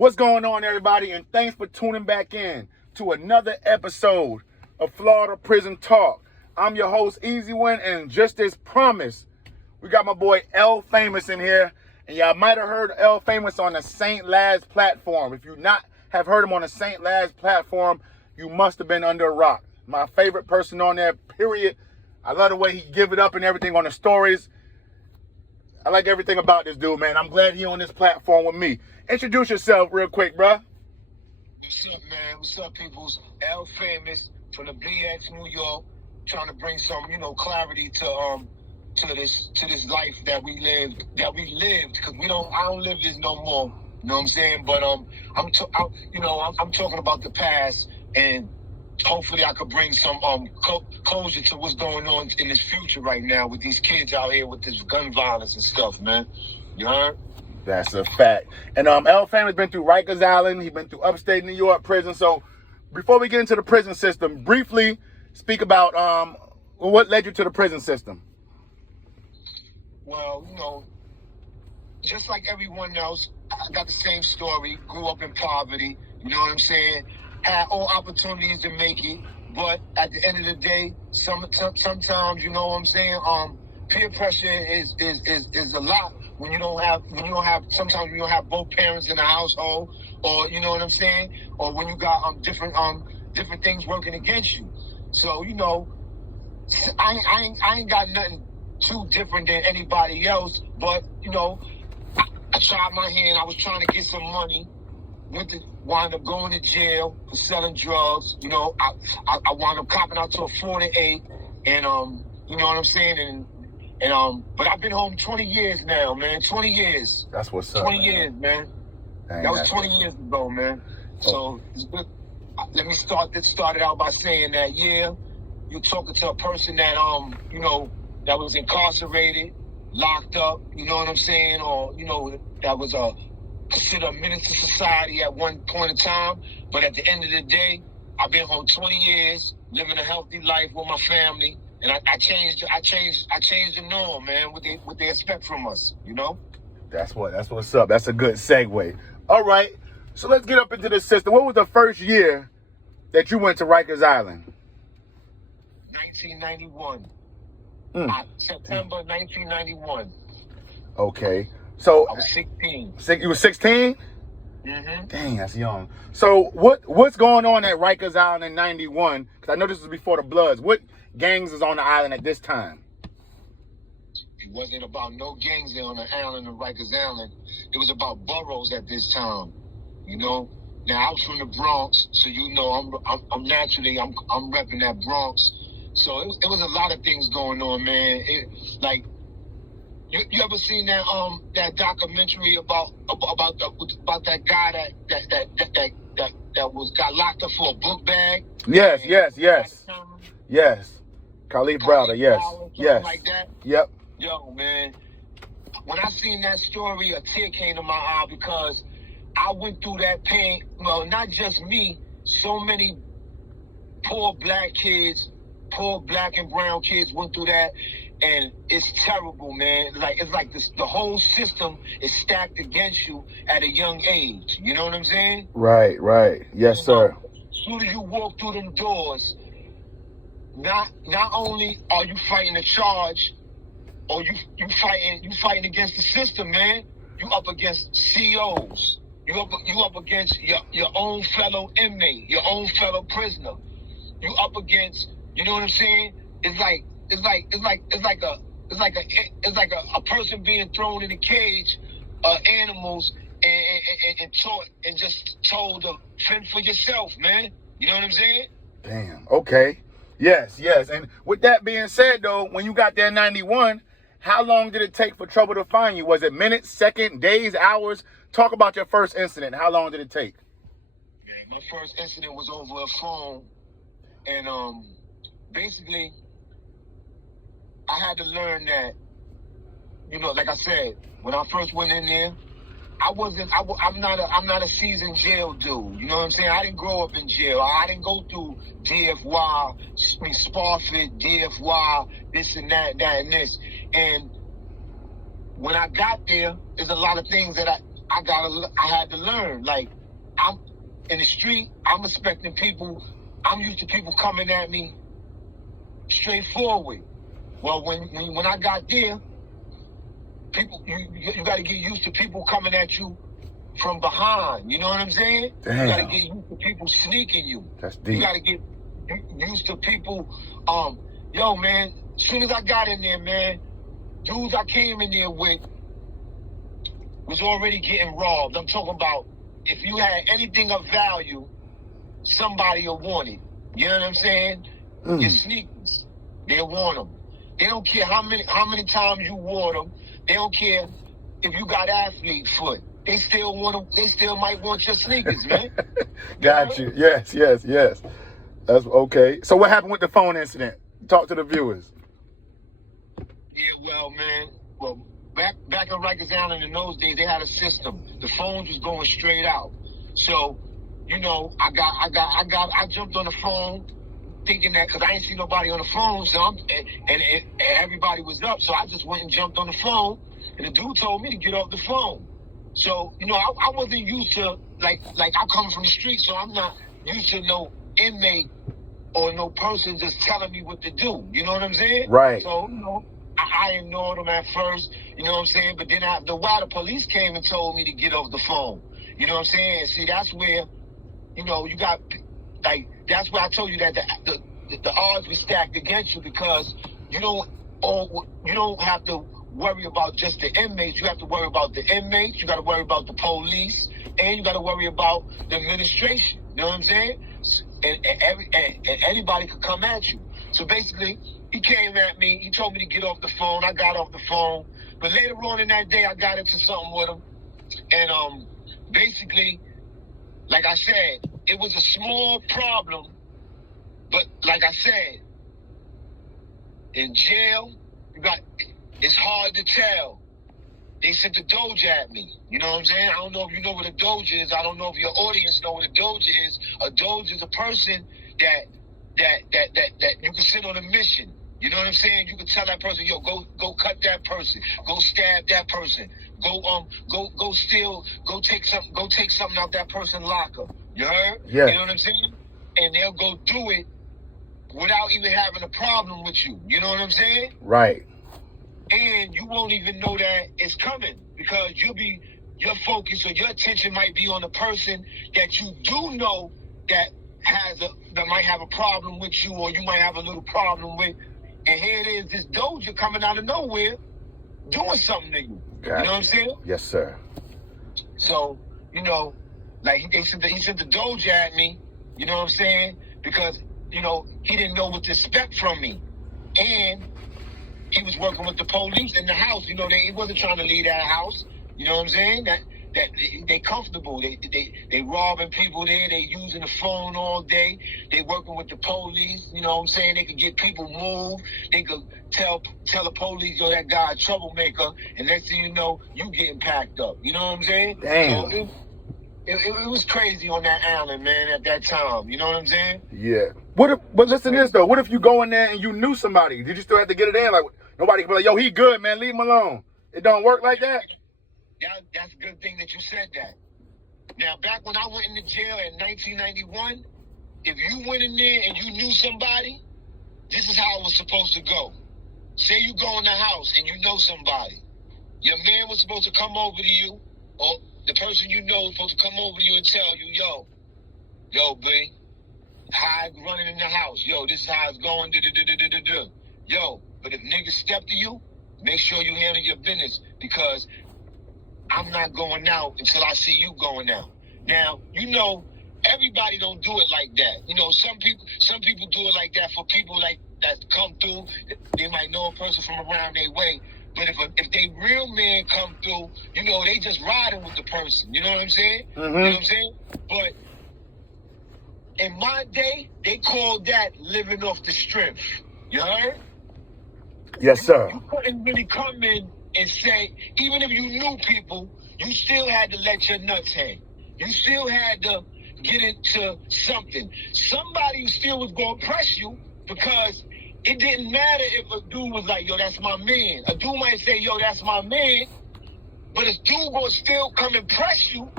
What's going on, everybody? And thanks for tuning back in to another episode of Florida Prison Talk. I'm your host, Easy One, and just as promised, we got my boy L.Famous in here. And y'all might have heard L.Famous on the St. Laz platform. If you not have heard him on the St. Laz platform, you must have been under a rock. My favorite person on there, period. I love the way he give it up and everything on the stories. I like everything about this dude, man. I'm glad he on this platform with me. Introduce yourself real quick, bruh. What's up, man? What's up, peoples? L.Famous from the BX, New York, trying to bring some, clarity to this life that we lived, because I don't live this no more. You know what I'm saying? But I'm talking about the past, and hopefully I could bring some closure to what's going on in this future right now with these kids out here with this gun violence and stuff, man. You heard? That's a fact. And L.Famous been through Rikers Island. He's been through upstate New York prison. So before we get into the prison system, briefly speak about what led you to the prison system. Well, just like everyone else, I got the same story. Grew up in poverty. You know what I'm saying? Had all opportunities to make it, but at the end of the day, sometimes, you know what I'm saying? Peer pressure is a lot. When you don't have, sometimes you don't have both parents in the household, or you know what I'm saying, or when you got different things working against you. So I ain't got nothing too different than anybody else, but I tried my hand. I was trying to get some money. Wound up going to jail for selling drugs. I wound up copping out to a 48, and you know what I'm saying, but I've been home 20 years now, man. 20 years. That's what's up. 20 years, man. Dang, that was 20 years ago, man. So let me start it out by saying that, yeah, you're talking to a person that that was incarcerated, locked up, you know what I'm saying, or that was considered a menace to society at one point in time. But at the end of the day, I've been home 20 years, living a healthy life with my family. And I changed the norm, man, what they expect from us, That's what's up. That's a good segue. All right, so let's get up into the system. What was the first year that you went to Rikers Island? 1991. September 1991. Okay, so I was 16. You were 16? Mm-hmm. Dang, that's young. So what's going on at Rikers Island in 91? Because I know this was before the Bloods. What gangs is on the island at this time? It wasn't about no gangs on the island of Rikers Island. It was about boroughs at this time. Now I was from the Bronx, so I'm naturally repping that Bronx. So it was a lot of things going on, man. You ever seen that documentary about that guy that got locked up for a book bag? Yes. Khalid Browder, yes. Like that? Yep. Yo, man, when I seen that story, a tear came to my eye because I went through that pain. Well, not just me, so many poor black kids, poor black and brown kids went through that, and it's terrible, man. It's like the whole system is stacked against you at a young age. You know what I'm saying? Right. Yes, sir. As soon as you walk through them doors, not only are you fighting a charge, or you fighting against the system, man. You up against COs. You up against your own fellow inmate, your own fellow prisoner. You up against, you know what I'm saying? It's like a person being thrown in a cage of animals and taught and just told to fend for yourself, man. You know what I'm saying? Damn. Okay. Yes. And with that being said, though, when you got there in 91, how long did it take for trouble to find you? Was it minutes, seconds, days, hours? Talk about your first incident. How long did it take? Man, my first incident was over a phone, and basically, I had to learn that, like I said, when I first went in there, I'm not a seasoned jail dude. You know what I'm saying? I didn't grow up in jail. I didn't go through DFY, Spofford, DFY, this and that and this. And when I got there, there's a lot of things that I had to learn. Like, I'm in the street, I'm expecting people, I'm used to people coming at me straightforward. Well, when I got there, people, you got to get used to people coming at you from behind. You know what I'm saying? Damn. You got to get used to people sneaking you. That's deep. You got to get used to people. Yo, man, as soon as I got in there, man, dudes I came in there with was already getting robbed. I'm talking about if you had anything of value, somebody will want it. You know what I'm saying? Your sneakers, they'll want them. They don't care how many times you wore them. They don't care if you got athlete foot. They still want them. They still might want your sneakers, man. Got you. Yes. That's okay. So what happened with the phone incident? Talk to the viewers. Yeah, well, man. Well, back in Rikers Island in those days, they had a system. The phones was going straight out. So, you know, I jumped on the phone thinking that because I ain't see nobody on the phone, so and everybody was up, so I just went and jumped on the phone, and the dude told me to get off the phone. So, you know, I wasn't used to like I'm coming from the street, so I'm not used to no inmate or no person just telling me what to do. You know what I'm saying? Right. So, you know, I ignored them at first, you know what I'm saying? But then after a while, the police came and told me to get off the phone. You know what I'm saying? See, that's where, you know, you got, like, that's where I told you that the odds were stacked against you because you don't have to worry about just the inmates. You have to worry about the inmates. You got to worry about the police, and you got to worry about the administration. You know what I'm saying? And anybody could come at you. So basically, he came at me. He told me to get off the phone. I got off the phone. But later on in that day, I got into something with him. And basically, like I said, it was a small problem. But like I said, in jail, it's hard to tell. They sent the Doji at me. You know what I'm saying? I don't know if you know what a Doji is. I don't know if your audience know what a Doji is. A Doji is a person that you can send on a mission. You know what I'm saying? You can tell that person, yo, go cut that person, go stab that person, go steal, go take something out that person's locker. You heard? Yeah. You know what I'm saying? And they'll go do it without even having a problem with you. You know what I'm saying? Right. And you won't even know that it's coming because your focus or your attention might be on the person that you do know that might have a problem with you or you might have a little problem with. And here it is, this Doji coming out of nowhere doing something to you. Gotcha. You know what I'm saying? Yes, sir. So, you know, like he sent the Doji at me, you know what I'm saying? Because, you know, he didn't know what to expect from me. And he was working with the police in the house. You know, he wasn't trying to leave that house. You know what I'm saying? That they comfortable. They robbing people there. They using the phone all day. They working with the police. You know what I'm saying? They could get people moved. They could tell the police, yo, that guy a troublemaker. And next thing you know, you getting packed up. You know what I'm saying? Damn. So it was crazy on that island, man, at that time. You know what I'm saying? Yeah. But listen to this, though. What if you go in there and you knew somebody? Did you still have to get it in? Like, nobody can be like, yo, he good, man. Leave him alone. It don't work like that? That's a good thing that you said that. Now, back when I went into jail in 1991, if you went in there and you knew somebody, this is how it was supposed to go. Say you go in the house and you know somebody. Your man was supposed to come over to you, or the person you know was supposed to come over to you and tell you, yo, B, how it's running in the house. Yo, this is how it's going. Yo, but if niggas step to you, make sure you handle your business because I'm not going out until I see you going out. Now, you know, everybody don't do it like that. You know, some people do it like that for people like that come through. They might know a person from around their way. But if they real man come through, you know, they just riding with the person. You know what I'm saying? Mm-hmm. You know what I'm saying? But in my day, they called that living off the strength. You heard? Yes, sir. You couldn't really come in and say, even if you knew people, you still had to let your nuts hang. You still had to get into something. Somebody still was going to press you because it didn't matter if a dude was like, yo, that's my man. A dude might say, yo, that's my man, But this dude gonna still come and press you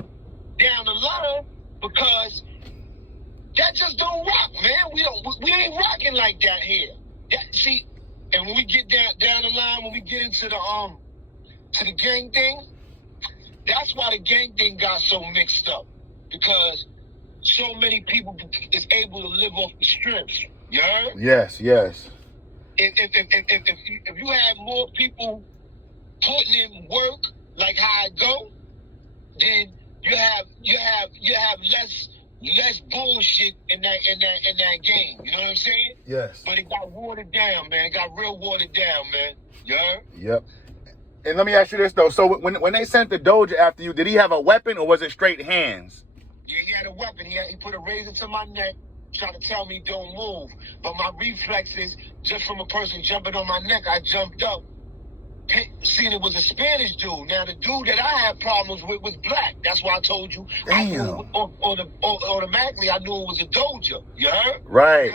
down the line because that just don't rock, man. We ain't rocking like that here. See, and when we get down the line, when we get into the gang thing, that's why the gang thing got so mixed up. Because so many people is able to live off the strips. You heard? Yes. If you had more people putting in work like how I go, then you have less bullshit in that game. You know what I'm saying? Yes. But it got watered down, man. It got real watered down, man. You heard? Yep. And let me ask you this though. So when they sent the Doji after you, did he have a weapon or was it straight hands? Yeah, he had a weapon. He put a razor to my neck, trying to tell me don't move. But my reflexes, just from a person jumping on my neck, I jumped up. Seen it was a Spanish dude. Now the dude that I had problems with was black. That's why I told you. Damn. I knew automatically I knew it was a Doja. You heard? Right.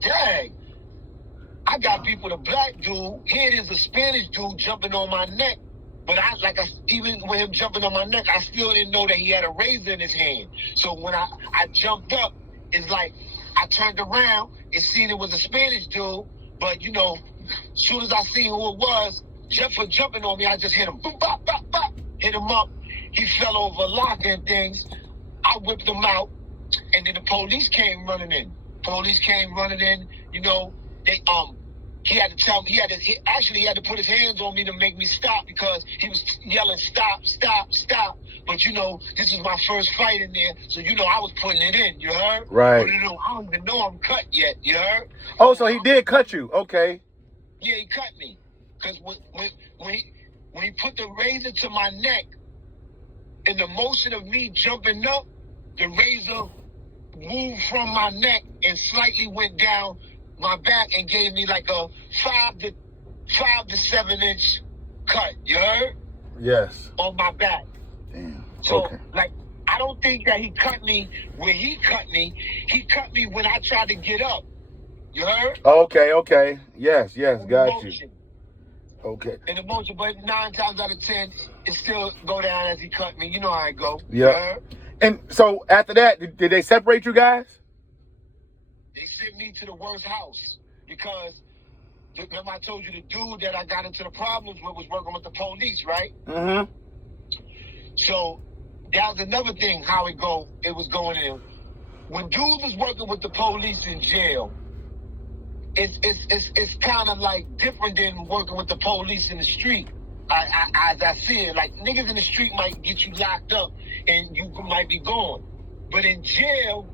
Dang. I got beef with a black dude. Here it is a Spanish dude jumping on my neck. But even with him jumping on my neck, I still didn't know that he had a razor in his hand. So when I jumped up, it's like I turned around and seen it was a Spanish dude. But you know, as soon as I seen who it was, just for jumping on me, I just hit him. Boop, bop, bop, bop. Hit him up. He fell over a locker and things. I whipped him out, and then the police came running in. You know, he had to tell me, he had to put his hands on me to make me stop because he was yelling, stop, stop, stop. But you know, this is my first fight in there, so you know I was putting it in, you heard? Right. But you know, I don't even know I'm cut yet, you heard? Oh, so he did cut you. Okay. Yeah, he cut me. Because when he put the razor to my neck, in the motion of me jumping up, the razor moved from my neck and slightly went down my back and gave me like a 5 to 7 inch cut. You heard? Yes. On my back. Damn. So, Okay. like, I don't think that he cut me where he cut me. He cut me when I tried to get up. You heard? Okay. Yes, got you. Okay. In the motion, but 9 times out of 10, it still go down as he cut me. You know how it go. Yeah. And so after that, did they separate you guys? They sent me to the worst house because remember I told you the dude that I got into the problems with was working with the police, right? Mm-hmm. So that was another thing how it was going in. When dudes was working with the police in jail, it's kind of like different than working with the police in the street. As I see it, like niggas in the street might get you locked up and you might be gone. But in jail,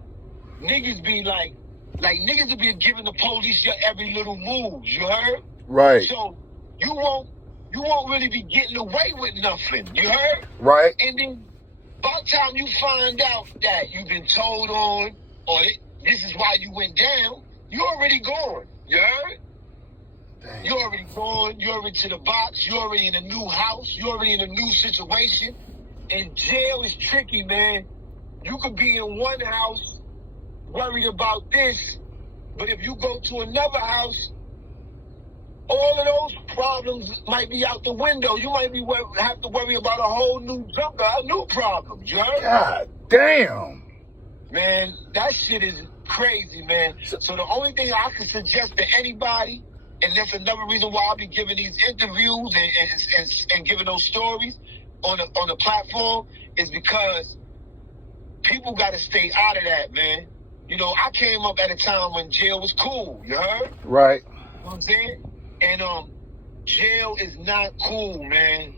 niggas be like niggas will be giving the police your every little move, you heard? Right. So you won't really be getting away with nothing, you heard? Right. And then by the time you find out that you've been told on or this is why you went down, you already gone, you heard? Dang. You already gone, you already to the box, you already in a new house, you already in a new situation. And jail is tricky, man. You could be in one house worried about this, but if you go to another house, all of those problems might be out the window. You might be have to worry about a whole new problem, you heard? God damn. Man, that shit is crazy, man. So the only thing I can suggest to anybody, and that's another reason why I'll be giving these interviews and giving those stories on the platform, is because people got to stay out of that, man. You know, I came up at a time when jail was cool, you heard? Right. You know what I'm saying? And jail is not cool, man.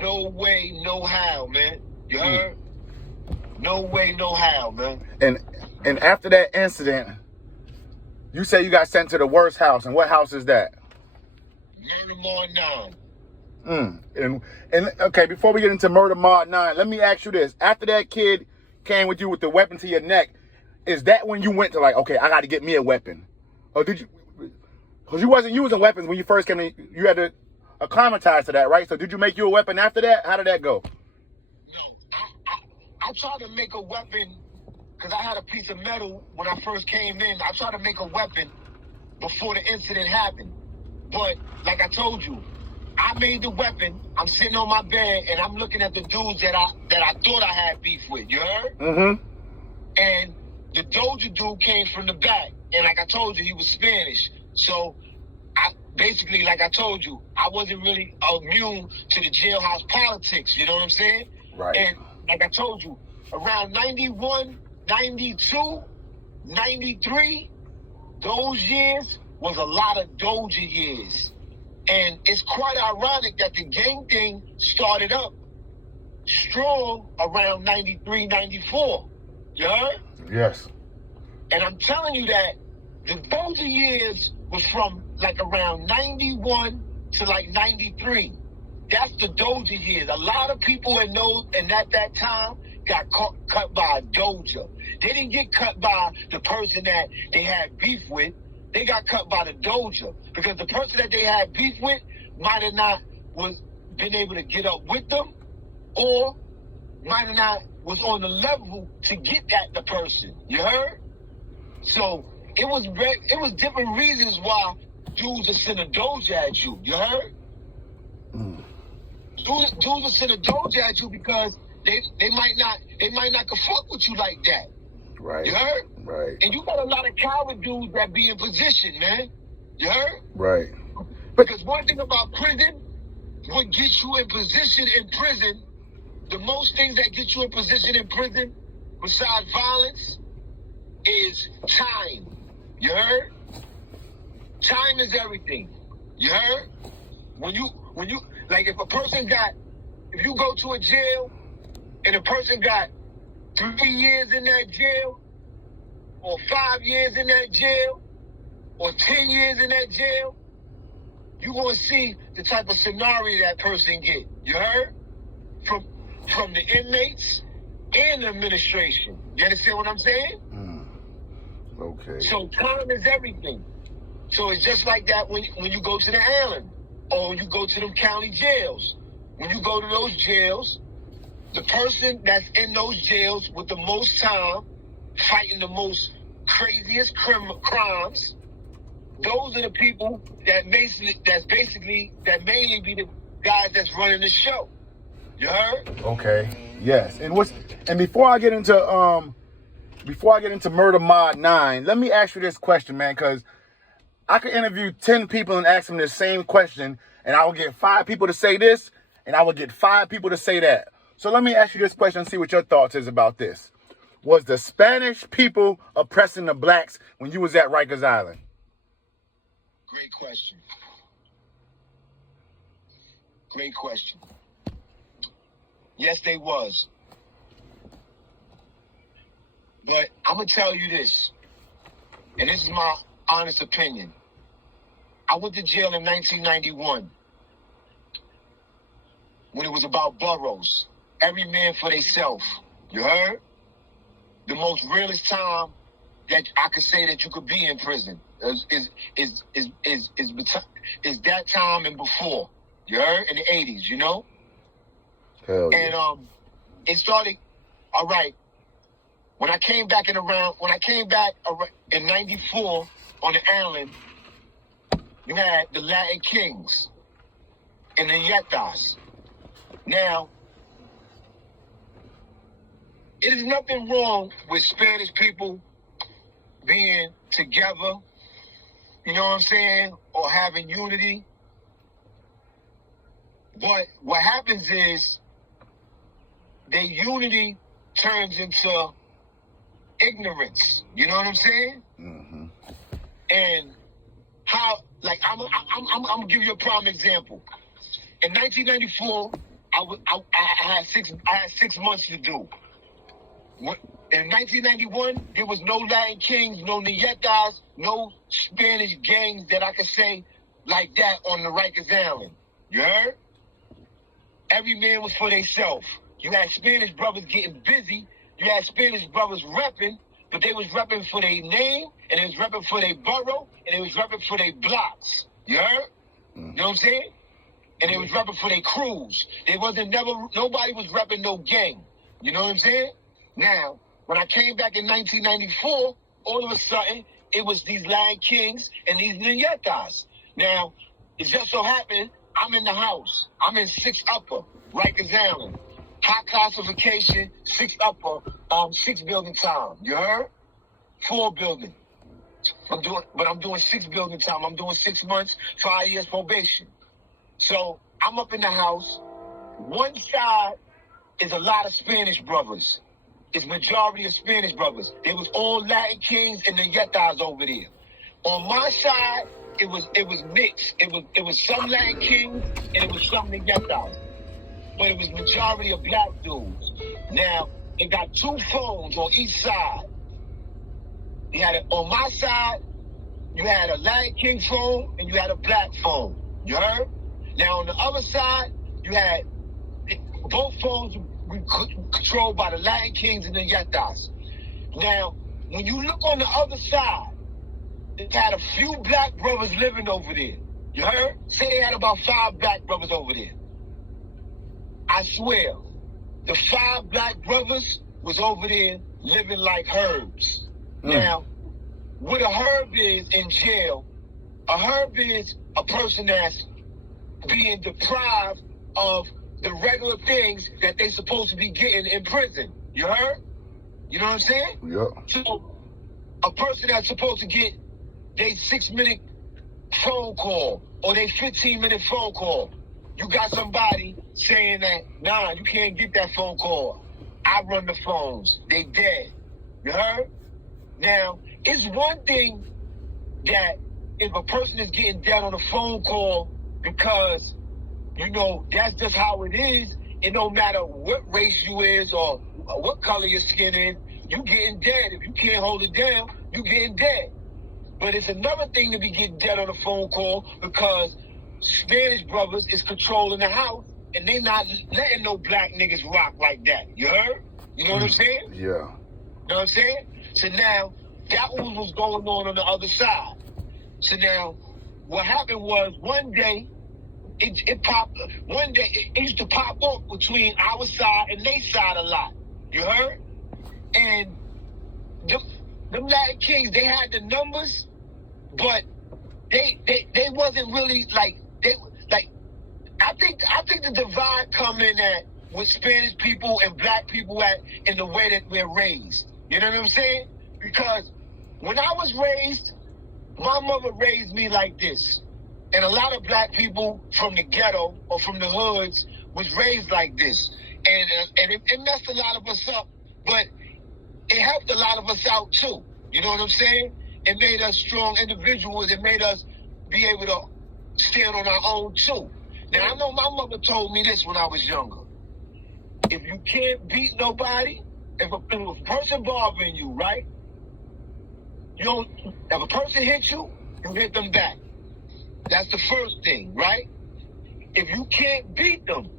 No way, no how, man. You heard? No way, no how, man. And after that incident, you say you got sent to the worst house. And what house is that? Murder Mod 9. And okay, before we get into Murder Mod 9, let me ask you this. After that kid came with you with the weapon to your neck, is that when you went to like, okay, I got to get me a weapon? Or did you, because you wasn't using weapons when you first came in, you had to acclimatize to that, right? So did you make you a weapon after that? How did that go? No, I tried to make a weapon because I had a piece of metal when I first came in. I tried to make a weapon before the incident happened. But like I told you, I made the weapon. I'm sitting on my bed and I'm looking at the dudes that I thought I had beef with. You heard? Mm-hmm. And the Doji dude came from the back, and like I told you, he was Spanish. So I basically, like I told you, I wasn't really immune to the jailhouse politics. You know what I'm saying? Right. And like I told you, around 91, 92, 93, those years was a lot of Doji years. And it's quite ironic that the gang thing started up strong around 93, 94. You heard? Yes. And I'm telling you that the Doji years was from like around 91 to like 93. That's the Doji years. A lot of people at that time got cut by a Doja. They didn't get cut by the person that they had beef with. They got cut by the Doja because the person that they had beef with might have not been able to get up with them, or might have not was on the level to get at the person. You heard? So it was different reasons why dudes would send a Doja at you. You heard? Mm. Dudes would send a Doja at you because they might not could fuck with you like that. Right. You heard? Right. And you got a lot of coward dudes that be in position, man. You heard? Right. Because one thing about prison, what gets you in position in prison, the most things that get you in position in prison, besides violence, is time. You heard? Time is everything. You heard? When you like if you go to a jail and a person got 3 years in that jail, or 5 years in that jail, or 10 years in that jail, you're going to see the type of scenario that person get. You heard? From the inmates and the administration. You understand what I'm saying? Okay. So time is everything. So it's just like that when you go to the island, or you go to them county jails. When you go to those jails, the person that's in those jails with the most time, fighting the most craziest crimes, those are the people that mainly be the guys that's running the show. You heard? Okay. Yes. And before I get into Murder Mod 9, let me ask you this question, man, because I could interview 10 people and ask them the same question, and I will get 5 people to say this, and I will get 5 people to say that. So let me ask you this question and see what your thoughts is about this. Was the Spanish people oppressing the blacks when you was at Rikers Island? Great question. Great question. Yes, they was. But I'm going to tell you this, and this is my honest opinion. I went to jail in 1991 when it was about boroughs. Every man for theyself. You heard? The most realest time that I could say that you could be in prison is that time and before. You heard? In the 80s, you know? Hell yeah. And it started, all right, when I came back in 94 on the island, you had the Latin Kings and the Yetas. Now, it is nothing wrong with Spanish people being together, you know what I'm saying, or having unity. But what happens is their unity turns into ignorance. You know what I'm saying? Mm-hmm. And how, like, I'm gonna give you a prime example. In 1994, I had 6 months to do. In 1991, there was no Latin Kings, no Nietas, no Spanish gangs that I could say like that on the Rikers Island. You heard? Every man was for themselves. You had Spanish brothers getting busy. You had Spanish brothers repping, but they was repping for their name, and they was repping for their borough, and they was repping for their blocks. You heard? Mm-hmm. You know what I'm saying? And they was repping for their crews. Nobody was repping no gang. You know what I'm saying? Now, when I came back in 1994, all of a sudden, it was these Latin Kings and these Nietas. Now, it just so happened I'm in the house. I'm in 6 Upper, Rikers Island. High classification, 6 Upper, 6 building time. You heard? 4 building. I'm doing 6 building time. I'm doing 6 months, 5 years probation. So I'm up in the house. One side is a lot of Spanish brothers. It's majority of Spanish brothers. They was all Latin kings and the Yetas over there. On my side, it was mixed. It was some Latin kings and it was some the Yetas. But it was majority of black dudes. Now, they got 2 phones on each side. You had it on my side, you had a Latin king phone and you had a black phone. You heard? Now on the other side, you had both phones were controlled by the Latin kings and the Yetas. Now, when you look on the other side, it had a few black brothers living over there. You heard? Say they had about 5 black brothers over there. I swear, the 5 black brothers was over there living like herbs. Now, what a herb is in jail, a herb is a person that's being deprived of the regular things that they supposed to be getting in prison. You heard? You know what I'm saying? Yeah. So, a person that's supposed to get their 6-minute phone call or their 15-minute phone call, you got somebody saying that, nah, you can't get that phone call. I run the phones. They dead. You heard? Now, it's one thing that if a person is getting dead on a phone call because, you know, that's just how it is, it don't matter what race you is or what color your skin is, you getting dead. If you can't hold it down, you getting dead. But it's another thing to be getting dead on a phone call because Spanish brothers is controlling the house and they not letting no black niggas rock like that. You heard? You know what I'm saying? Yeah. You know what I'm saying? So now, that was going on the other side. So now, what happened was one day, it popped. One day, it used to pop up between our side and their side a lot. You heard? And them Latin kings, they had the numbers, but they wasn't really like I think the divide come in at with Spanish people and black people in the way that we're raised. You know what I'm saying? Because when I was raised, my mother raised me like this. And a lot of black people from the ghetto or from the hoods was raised like this. And it messed a lot of us up, but it helped a lot of us out too. You know what I'm saying? It made us strong individuals. It made us be able to stand on our own too. Now, I know my mother told me this when I was younger. If you can't beat nobody, if a person bothering you, right? If a person hits you, you hit them back. That's the first thing, right? If you can't beat them,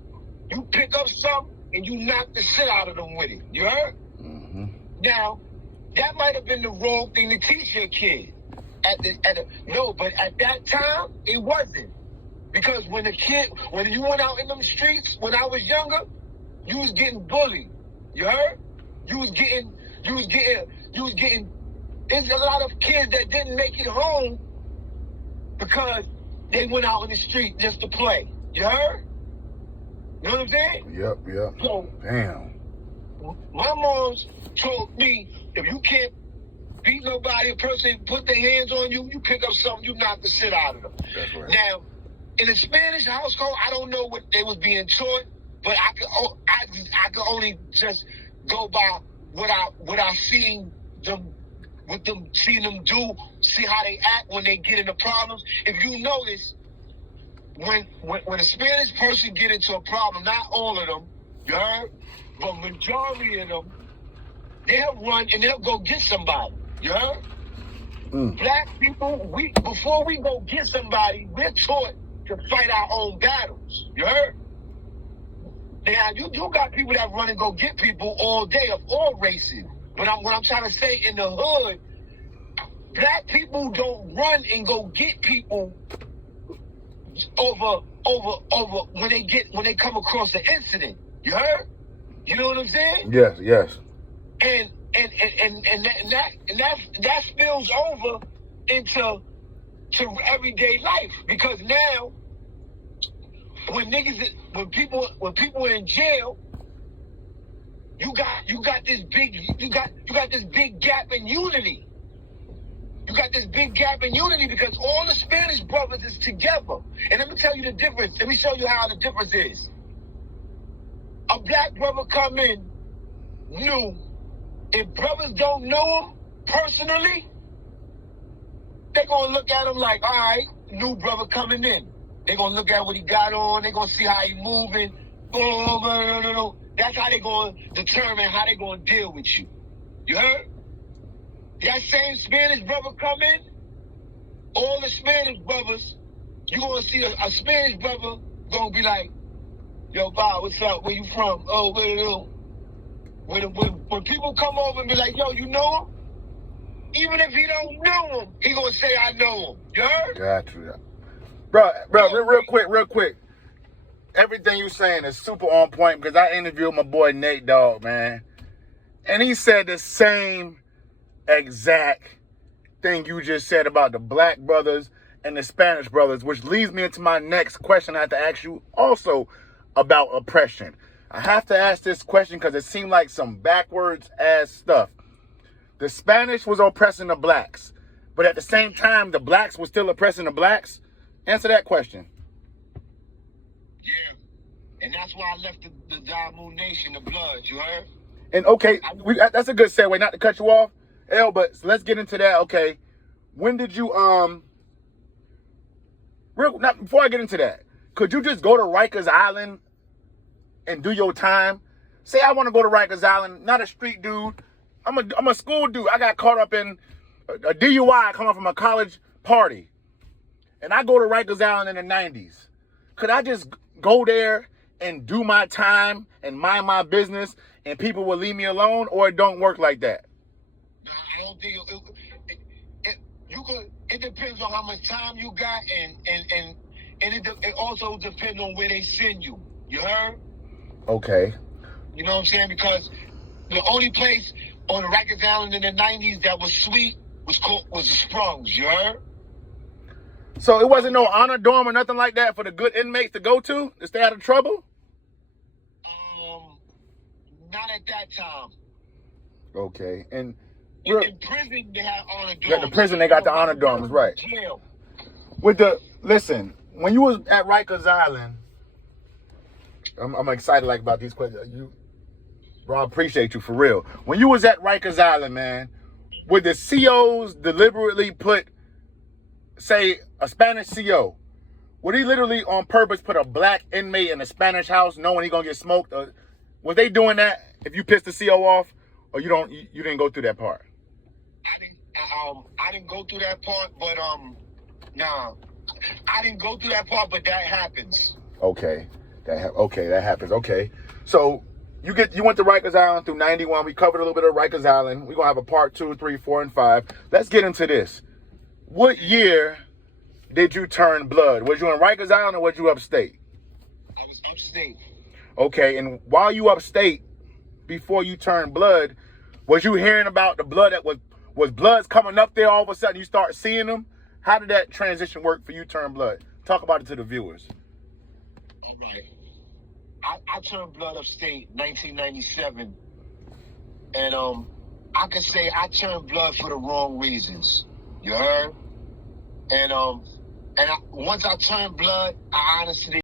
you pick up something and you knock the shit out of them with it. You heard? Mm-hmm. Now, that might have been the wrong thing to teach your kid. No, but at that time, it wasn't. Because when you went out in them streets, when I was younger, you was getting bullied. You heard? You was getting, there's a lot of kids that didn't make it home because they went out in the street just to play. You heard? You know what I'm saying? Yep. So, damn. My mom's told me, if you can't beat nobody, a person put their hands on you, you pick up something, you knock the shit out of them. That's right. Now, in a Spanish household, I don't know what they was being taught, but I could only just go by what I seen them seeing them do, see how they act when they get into problems. If you notice, when a Spanish person get into a problem, not all of them, you heard, but majority of them, they'll run and they'll go get somebody. You heard? Black people, before we go get somebody, we're taught to fight our own battles. You heard? Now, you got people that run and go get people all day of all races. But what I'm trying to say, in the hood, black people don't run and go get people over when they come across an incident. You heard? You know what I'm saying? Yes. And that spills over into everyday life, because now when people in jail, you got this big gap in unity. You got this big gap in unity because all the Spanish brothers is together. And let me tell you the difference. Let me show you how the difference is. A black brother come in new. If brothers don't know him personally, they're going to look at him like, all right, new brother coming in. They're going to look at what he got on. They're going to see how he moving. That's how they're going to determine how they're going to deal with you. You heard? That same Spanish brother come in, all the Spanish brothers, you're going to see a Spanish brother going to be like, yo, Bob, what's up? Where you from? Oh, where you? When people come over and be like, yo, you know him? Even if he don't know him, he going to say, I know him. You heard? Got you. Bro, real quick. Everything you saying is super on point because I interviewed my boy Nate Dogg, man. And he said the same exact thing you just said about the black brothers and the Spanish brothers, which leads me into my next question I have to ask you also about oppression. I have to ask this question because it seemed like some backwards ass stuff. The Spanish was oppressing the blacks, but at the same time, the blacks were still oppressing the blacks. Answer that question. Yeah, and that's why I left the Damu Nation, the Bloods, you heard? And okay, that's a good segue, not to cut you off, Elle, but let's get into that. Okay, when did you before I get into that, could you just go to Rikers Island and do your time? Say I want to go to Rikers Island, not a street dude. I'm a school dude. I got caught up in a DUI coming from a college party, and I go to Rikers Island in the 90s. Could I just go there and do my time and mind my business, and people will leave me alone, or it don't work like that? I don't think it depends on how much time you got, and it also depends on where they send you. You heard? Okay. You know what I'm saying? Because the only place on the Rikers Island in the 90s that was sweet was the Sprungs. You heard? So it wasn't no honor dorm or nothing like that for the good inmates to go to stay out of trouble? Not at that time. Okay. And in prison, they had honor dorms. Yeah, the prison, they got the honor dorms, right. Jail. Listen, when you was at Rikers Island, I'm excited about these questions. Bro, I appreciate you for real. When you was at Rikers Island, man, would the COs deliberately put, say, a Spanish CO, would he literally on purpose put a black inmate in a Spanish house knowing he gonna get smoked? Was they doing that if you pissed the CO off, or you didn't go through that part? I didn't go through that part, but nah, I didn't go through that part, but that happens. Okay, that happens. Okay, so you went to Rikers Island through 91. We covered a little bit of Rikers Island. We're gonna have a part 2, 3, 4, and 5. Let's get into this. What year did you turn blood? Was you in Rikers Island or was you upstate? I was upstate. Okay, and while you upstate, before you turned blood, was you hearing about the blood that was bloods coming up there all of a sudden you start seeing them? How did that transition work for you turn blood? Talk about it to the viewers. All right. I turned blood upstate 1997. And I could say I turned blood for the wrong reasons. You heard? And once I turned blood, I honestly